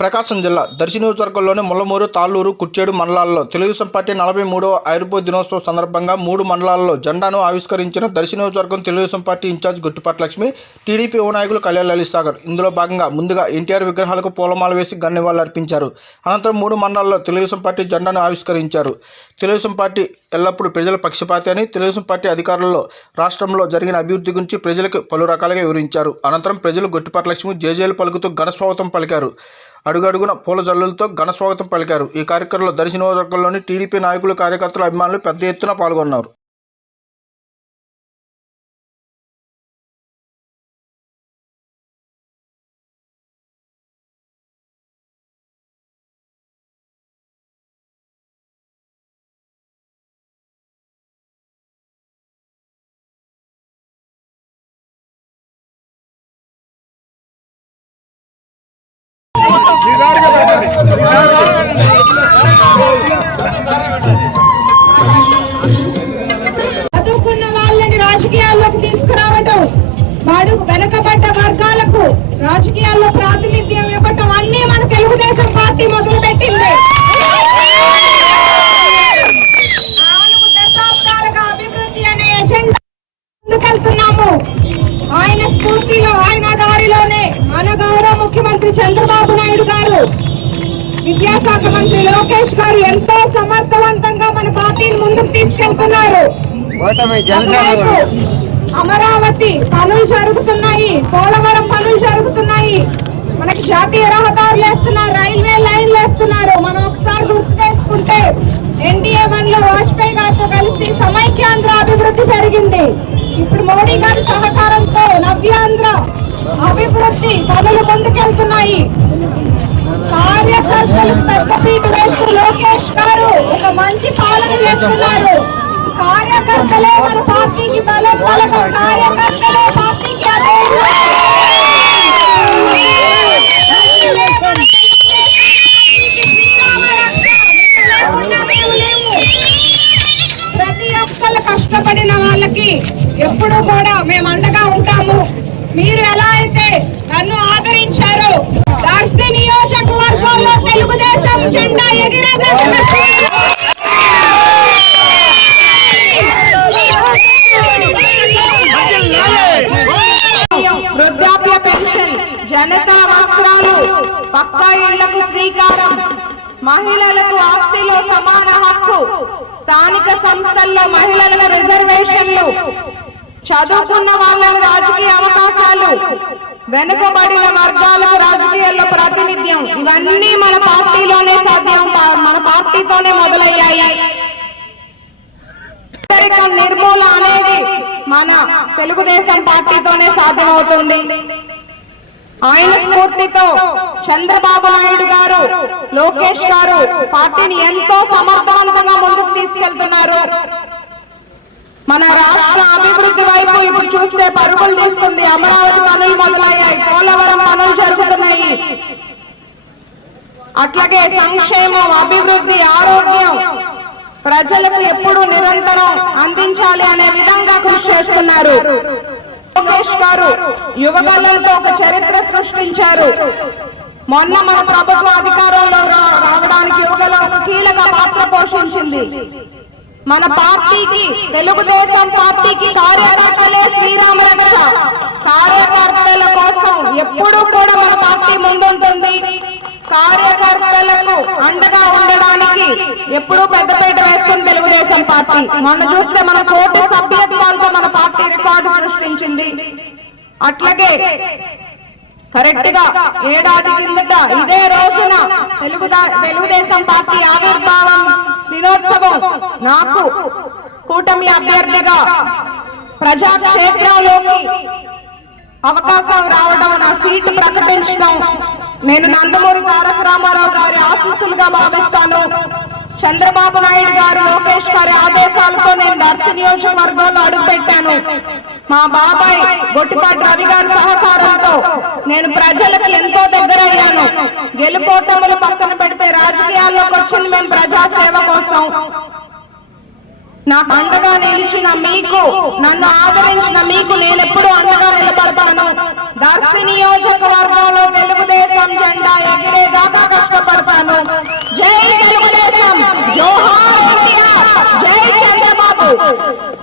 ప్రకాశం జిల్లా దర్శి నియోజకవర్గంలోని ముల్లమూరు తాళ్ళూరు కుచ్చేడు మండలాల్లో తెలుగుదేశం పార్టీ నలభై మూడవ ఆయుర్వేద దినోత్సవం సందర్భంగా మూడు మండలాల్లో జెండాను ఆవిష్కరించిన దర్శి నియోజకవర్గం Telugudesam party incharge Guttipati Lakshmi TDP యువ నాయకులు కళ్యాణ్ లలిత్ సాగర్. ఇందులో భాగంగా ముందుగా ఎన్టీఆర్ విగ్రహాలకు పూలమాల వేసి గన్నెవాళ్ళు అర్పించారు. అనంతరం మూడు మండలాల్లో తెలుగుదేశం పార్టీ జెండాను ఆవిష్కరించారు. తెలుగుదేశం పార్టీ ఎల్లప్పుడూ ప్రజల పక్షపాతి అని తెలుగుదేశం పార్టీ అధికారుల్లో రాష్ట్రంలో జరిగిన అభివృద్ధి గురించి ప్రజలకు పలు రకాలుగా వివరించారు. అనంతరం ప్రజలు గొట్టిపాటి లక్ష్మి జేజేలు పలుకుతూ ఘన స్వాగతం పలికారు. అడుగడుగున పూల జల్లులతో ఘన స్వాగతం పలికారు. ఈ కార్యక్రమంలో దర్శి నియోజకవర్గంలోని టీడీపీ నాయకులు కార్యకర్తలు అభిమానులు పెద్ద ఎత్తున పాల్గొన్నారు. ¡Cuidado! విద్యాశాఖ మంత్రి లోకేష్ గారు ఎంతో సమర్థవంతంగా మన పార్టీని ముందుకు తీసుకెళ్తున్నారు. అమరావతి పనులు జరుగుతున్నాయి పోలవరం పనులు జరుగుతున్నాయి. మనకి జాతీయ రహదారులు వేస్తున్నారు రైల్వే లైన్లు వేస్తున్నారు. మనం ఒకసారి గుర్తు చేసుకుంటే ఎన్డీఏ వన్లో వాజ్పేయి గారితో కలిసి సమైక్యాంధ్ర అభివృద్ధి జరిగింది. ఇప్పుడు మోడీ గారి సహకారంతో నవ్యాంధ్ర అభివృద్ధి పనులు ముందుకెళ్తున్నాయి. కార్యకర్తలు పెద్దపీట వేస్తూ లోకేష్ గారు ఒక మంచి పాలన చేస్తున్నారు. కార్యకర్తలే మన పార్టీకి బలం బలగం కార్యకర్తలే పార్టీకి ప్రతి ఒక్కరు కష్టపడిన వాళ్ళకి ఎప్పుడు కూడా మేము అండగా ఉంటాము. మీరు ఎలా అయితే నన్ను ఆదరించారో దర్శి నియోజకవర్గంలో తెలుగుదేశం జెండా ఎగిరేదే ఘనత జనతా వస్త్రాలు పక్కా ఇళ్ళకు శ్రీకారం మహిళలకు ఆస్తిలో సమాన హక్కు స్థానిక సంస్థల్లో మహిళలకు రిజర్వేషన్లు చదువుకున్న వాళ్ళకు రాజకీయ అవకాశాలు వెనుకబడిన వర్గాలకు రాజకీయాల్లో ప్రాతినిధ్యం ఇవన్నీ మన పార్టీలోనే సాధ్యం మన పార్టీతోనే మొదలయ్యాయి. నిర్మూల అనేది మన తెలుగుదేశం పార్టీతోనే సాధ్యమవుతుంది. ఆయన స్ఫూర్తితో చంద్రబాబు నాయుడు గారు లోకేష్ గారు పార్టీని ఎంతో సమర్థవంతంగా ముందుకు తీసుకెళ్తున్నారు. మన రాష్ట్ర అభివృద్ధి వైపు ఇప్పుడు చూస్తే పరుగులు తీస్తుంది. అమరావతి పనులు మొదలయ్యాయి. పోలవరం పనులు జరుగుతున్నాయి. అట్లాగే సంక్షేమం అభివృద్ధి ఆరోగ్యం ప్రజలకు ఎప్పుడు నిరంతరం అందించాలి అనే విధంగా కృషి చేస్తున్నారు. లోకేష్ గారు యువగలంతో ఒక చరిత్ర సృష్టించారు. మొన్న మన ప్రభుత్వ అధికారంలో రావడానికి యువగలం ఒక కీలక పాత్ర పోషించింది. మన పార్టీకి తెలుగుదేశం పార్టీకి కార్యకర్తలే శ్రీరామ రక్ష. కార్యకర్తల కోసం ఎప్పుడూ కూడా మన పార్టీ ముందుంటుంది. కార్యకర్తలకు అండగా ఉండడానికి ఎప్పుడూ పెద్దపేట వేస్తుంది తెలుగుదేశం పార్టీ. మొన్న చూస్తే మన కోటి సభ్యత్వ మన సృష్టించింది. అట్లాగే కరెక్ట్గా ఏడాది కిందట ఇదే రోజున తెలుగు తెలుగుదేశం పార్టీ ఆవిర్భావం దినోత్సవం నాకు కూటమి అభ్యర్థిగా ప్రజాక్షేత్రంలోకి అవకాశం రావడం నా సీటు ప్రకటించడం నేను నందమూరి తారక రామారావు గారి ఆశీస్సులుగా భావిస్తాను. చంద్రబాబు నాయుడు గారు లోకేష్ గారి ఆదేశాలతో నేను నియోజకవర్గంలో అడుగుపెట్టాను. మా బాబాయ్ గొట్టిపాటి రవి గారి సహకారంతో నేను ప్రజలకు ఎంతో దగ్గర అయ్యాను గెలుపోటములు పక్కన పెడితే రాజకీయాల్లోకి వచ్చింది మేము ప్రజాసేవ కోసం. నాకు అండగా నిలిచిన మీకు నన్ను ఆదరించిన మీకు నేను ఎప్పుడు అండగా నిలబడతాను. దాస్ ఎన్టీఆర్ జై చంద్రబాబు